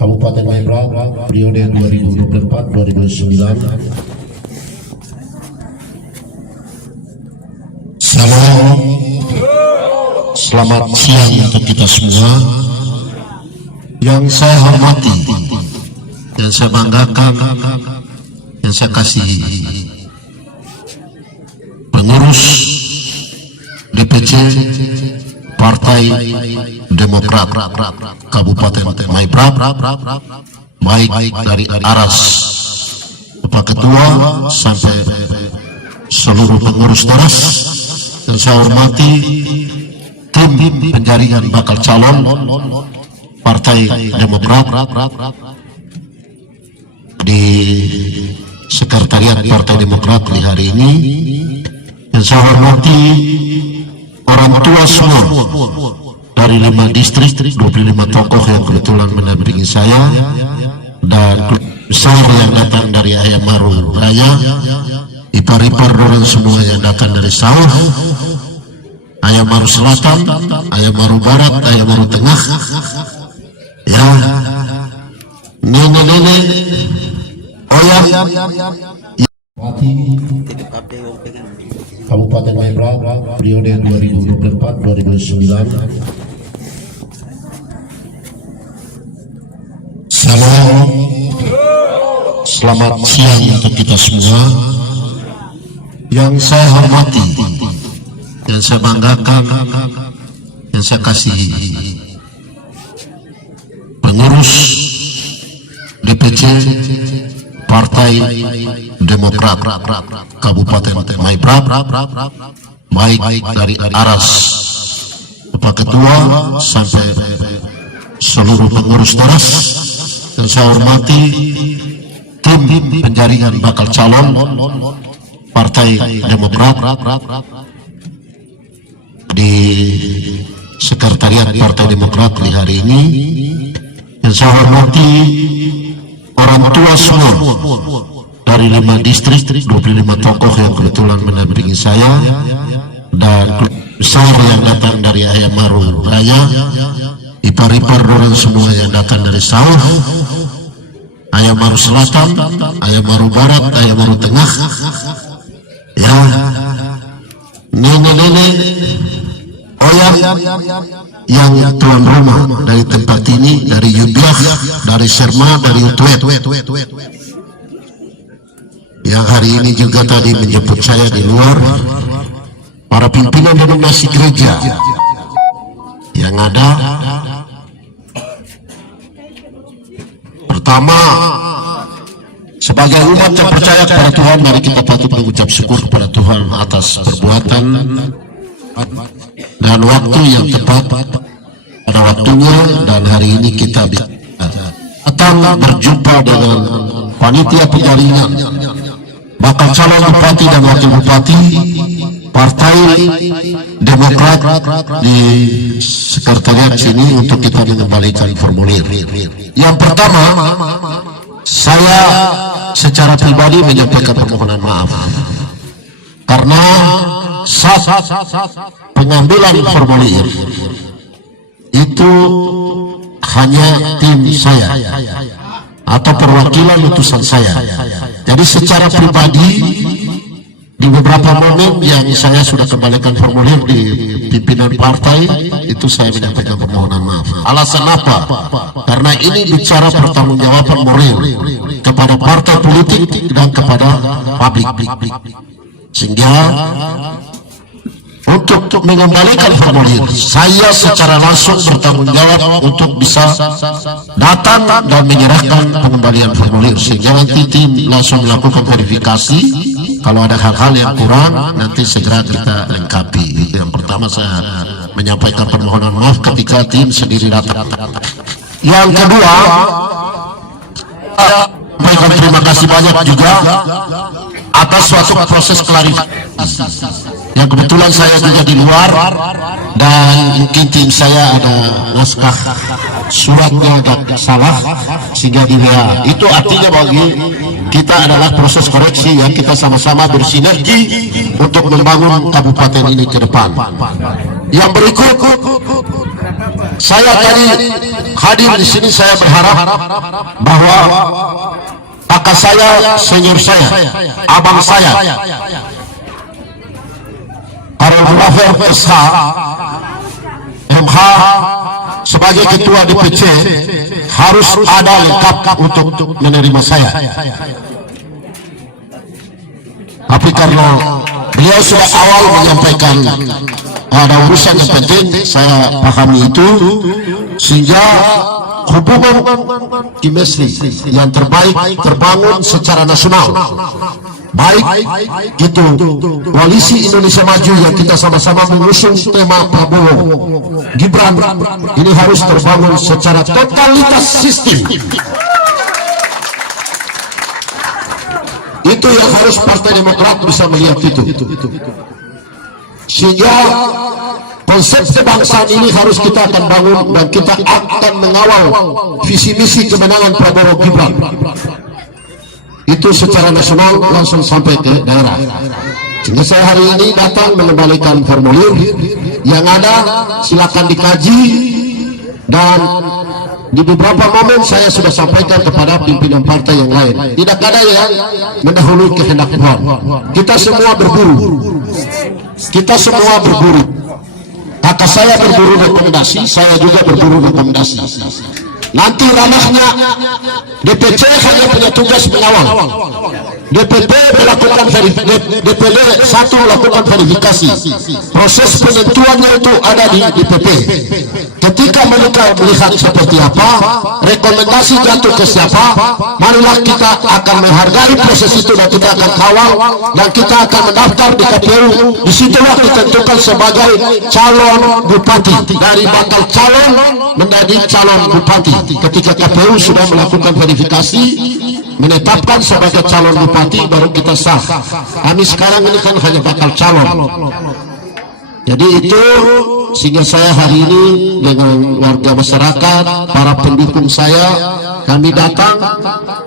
Kabupaten Maibra periode 2024-2029. Selamat siang untuk kita semua. Yang saya hormati, yang saya banggakan, yang saya kasihi, pengurus DPC Partai Demokrat Kabupaten Maibra, baik dari Aras Bapak Ketua sampai seluruh pengurus Teras, dan saya hormati tim penjaringan bakal calon Partai Demokrat di Sekretariat Partai Demokrat di hari ini, dan saya hormati orang tua semua dari 5 distrik, 25 tokoh yang kebetulan mendampingi saya, dan besar yang datang dari Ayamaru Raya, ipar-ipar orang semua yang datang dari Sawah, Ayamaru Selatan, Ayamaru Barat, Ayamaru Tengah, ya, nenek-nenek, oyang, Kabupaten Maibra periode 2024-2029. Selamat siang untuk kita semua. Yang saya hormati, yang saya banggakan, yang saya kasihi, pengurus DPC Partai Demokrat Kabupaten Maibra, baik dari Aras Bapak Ketua sampai seluruh pengurus Teras, dan saya hormati tim penjaringan bakal calon Partai Demokrat di Sekretariat Partai Demokrat di hari ini, dan saya hormati orang tua semua dari 5 distrik, 25 tokoh yang kebetulan mendampingi saya, dan besar yang datang dari Ayamaru Raya, ipar-ipar orang semua yang datang dari Sawah, Ayamaru Selatan, Ayamaru Barat, Ayamaru Tengah, ya, nenek-nenek, oyang, yang tuan rumah dari tempat ini, dari Yubiah, dari Serma, dari Utwet, yang hari ini juga tadi menjemput saya di luar, para pimpinan denominasi gereja yang ada. Pertama, sebagai umat yang percaya kepada Tuhan, mari kita patut mengucap syukur kepada Tuhan atas perbuatan dan waktu yang tepat pada waktunya, dan hari ini kita datang berjumpa dengan panitia penjaringan bakal calon bupati dan wakil bupati Partai Demokrat di sekretariat sini untuk kita mengembalikan formulir. Yang pertama, saya secara pribadi menyampaikan permohonan maaf karena saat pengambilan formulir itu hanya tim saya atau perwakilan utusan saya. Jadi secara pribadi di beberapa momen yang saya sudah kembalikan formulir di pimpinan partai, itu saya menyampaikan permohonan maaf. Alasan apa? Karena ini bicara pertanggungjawaban moral kepada partai politik dan kepada publik, sehingga untuk mengembalikan formulir, saya secara langsung bertanggung jawab untuk bisa datang dan menyerahkan pengembalian formulir, sehingga nanti tim langsung melakukan verifikasi. Kalau ada hal-hal yang kurang, nanti segera kita lengkapi. Yang pertama, saya menyampaikan permohonan maaf ketika tim sendiri datang. Yang kedua, saya menyampaikan terima kasih banyak juga atas suatu proses klarifikasi yang kebetulan saya juga di luar, dan mungkin tim saya ada naskah suratnya agak salah sehingga di WA. Itu artinya bagi kita adalah proses koreksi yang kita sama-sama bersinergi untuk membangun kabupaten ini ke depan. Yang berikut, Saya tadi hadir di sini, saya berharap bahwa kakak saya, senior saya, abang saya, Karol Munafir SH MH sebagai ketua DPC harus ada lengkap untuk menerima saya. Tapi karena beliau sudah awal menyampaikan ada urusan yang penting, saya pahami itu, sehingga hubungan chemistry yang terbaik terbangun secara nasional. Baik itu koalisi Indonesia Maju yang kita sama-sama mengusung tema Prabowo Gibran, ini harus terbangun secara totalitas sistem. Itu yang harus Partai Demokrat bisa melihat itu, sehingga konsep kebangsaan ini harus kita akan bangun, dan kita akan mengawal visi misi kemenangan Prabowo Gibran itu secara nasional langsung sampai ke daerah. Sehingga saya hari ini datang mengembalikan formulir yang ada, silakan dikaji, dan di beberapa momen saya sudah sampaikan kepada pimpinan partai yang lain, tidak ada yang mendahului kehendak Tuhan. Kita semua berburu, kita semua berburu. Kakak saya berburu rekomendasi, saya juga berburu rekomendasi. Nanti ranahnya DPC hanya punya tugas mengawal, DPP melakukan DPD satu melakukan verifikasi. Proses penentuannya itu ada di DPP. Ketika mereka melihat seperti apa, rekomendasi jatuh ke siapa, marilah kita akan menghargai proses itu, dan kita akan kawal, dan kita akan mendaftar di KPU. Disitulah ditentukan sebagai calon bupati, dari bakal calon menjadi calon bupati. Ketika KPU sudah melakukan verifikasi, menetapkan sebagai calon bupati, baru kita sah. Kami sekarang ini kan hanya bakal calon. Jadi itu, sehingga saya hari ini dengan warga masyarakat, para pendukung saya, kami datang,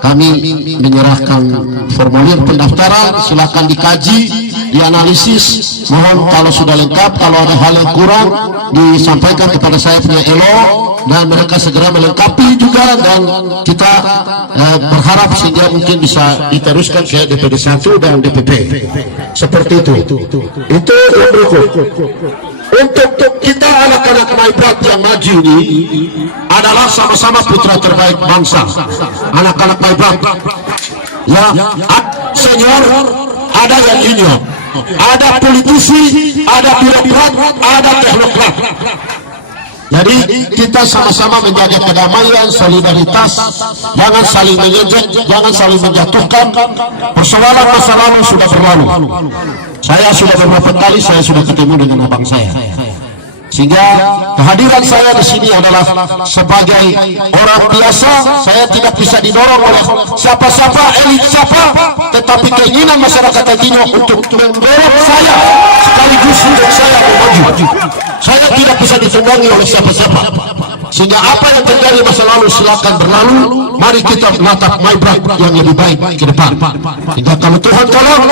kami menyerahkan formulir pendaftaran, silakan dikaji, dianalisis. Mohon kalau sudah lengkap, kalau ada hal yang kurang disampaikan kepada saya punya ELO, dan mereka segera melengkapi juga, dan kita berharap sehingga mungkin bisa diteruskan ke DPD 1 dan DPP seperti itu. Itu yang berikut. Untuk kita anak-anak Maibrat yang maju ini adalah sama-sama putra terbaik bangsa. Anak-anak Maibrat ya, senior, ada yang junior, ada politisi, ada birokrat, ada teknokrat. Jadi kita sama-sama menjaga kedamaian, solidaritas, jangan saling mengejek, jangan saling menjatuhkan. Persoalan masa lalu sudah berlalu. Saya sudah beberapa kali saya sudah ketemu dengan abang saya, sehingga kehadiran saya di sini adalah sebagai orang biasa. Saya tidak bisa didorong oleh siapa-siapa, elit siapa, tetapi keinginan masyarakat Tino untuk mendorong saya sekaligus untuk saya maju. Saya tidak bisa ditunggangi oleh siapa-siapa, sehingga apa yang terjadi masa lalu silakan berlalu. Mari kita menatap Maibrat yang lebih baik ke depan. Hingga kalau Tuhan tolong,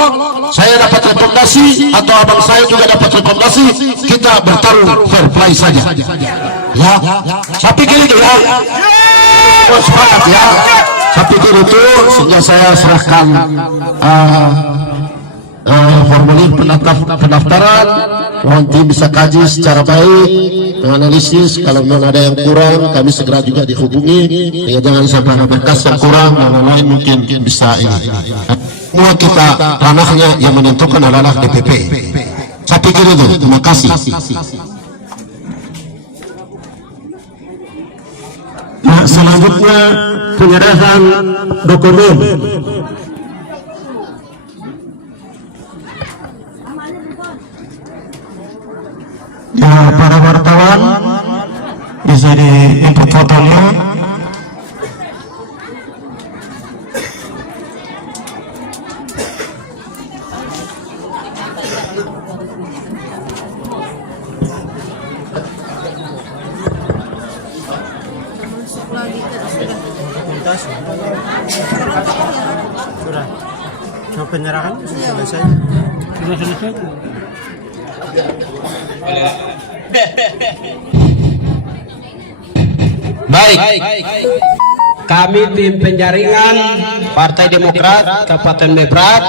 saya dapat rekomendasi atau abang saya juga dapat rekomendasi, kita bertarung fair play saja. Ya, saya pikir itu ya. Sepakat ya. Saya pikir itu, sehingga saya serahkan formulir pendaftaran. Mohon tim bisa kaji secara baik, menganalisis. Kalau memang ada yang kurang, kami segera juga dihubungi. Ya, jangan sampai ada berkas yang kurang, dan lain mungkin bisa ini. Semua kita ranahnya yang menentukan adalah DPP. Saya pikir itu. Terima kasih. Nah, selanjutnya penyerahan dokumen. Ya, para wartawan bisa diinput fotonya. Sudah. Coba penyerahan sudah selesai. Sudah selesai. Baik, kami tim penjaringan Partai Demokrat Kabupaten Mebrak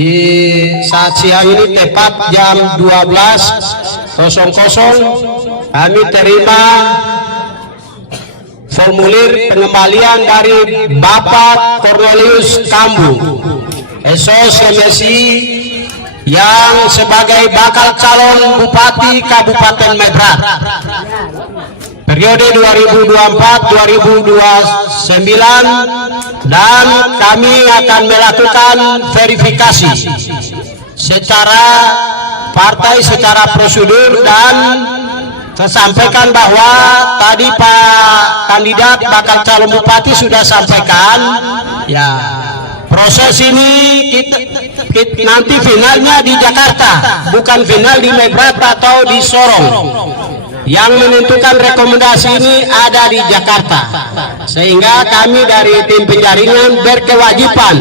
di saat siang ini tepat jam 12.00 kami terima formulir pengembalian dari Bapak Cornelius Kambu Esos Lemesi yang sebagai bakal calon Bupati Kabupaten Mebrak periode 2024-2029, dan kami akan melakukan verifikasi secara partai, secara prosedur, dan saya sampaikan bahwa tadi Pak kandidat bakal calon bupati sudah sampaikan ya, proses ini kita nanti finalnya di Jakarta, bukan final di Mebrak atau di Sorong. Yang menentukan rekomendasi ini ada di Jakarta, sehingga kami dari tim penjaringan berkewajiban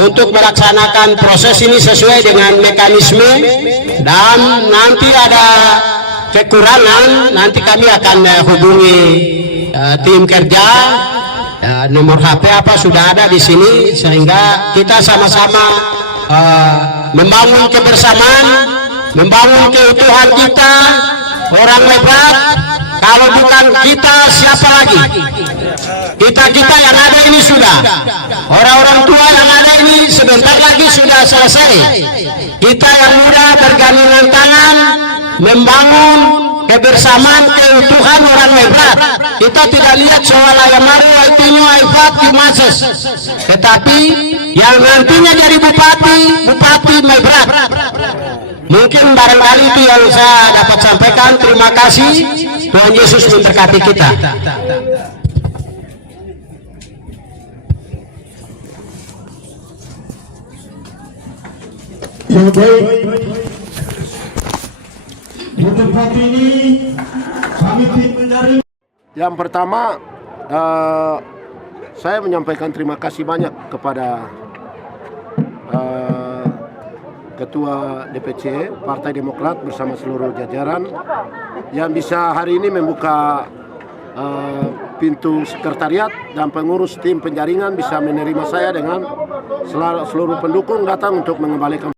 untuk melaksanakan proses ini sesuai dengan mekanisme, dan nanti ada kekurangan nanti kami akan hubungi tim kerja, nomor HP apa sudah ada di sini, sehingga kita sama-sama membangun kebersamaan, membangun keutuhan kita. Orang Mebrak, kalau bukan kita siapa lagi? Kita yang ada ini sudah, orang-orang tua yang ada ini sebentar lagi sudah selesai. Kita yang muda bergandengan tangan membangun kebersamaan keutuhan orang Mebrak. Kita tidak lihat soal ayamari, aitinyo, aifat, kimases, tetapi yang nantinya jadi bupati Mebrak. Mungkin barangkali itu yang saya dapat sampaikan. Terima kasih. Tuhan Yesus memberkati kita. Yang baik, untuk pagi ini kami tim penjaringan. Yang pertama, saya menyampaikan terima kasih banyak kepada Ketua DPC Partai Demokrat bersama seluruh jajaran yang bisa hari ini membuka pintu sekretariat, dan pengurus tim penjaringan bisa menerima saya dengan seluruh pendukung datang untuk mengembalikan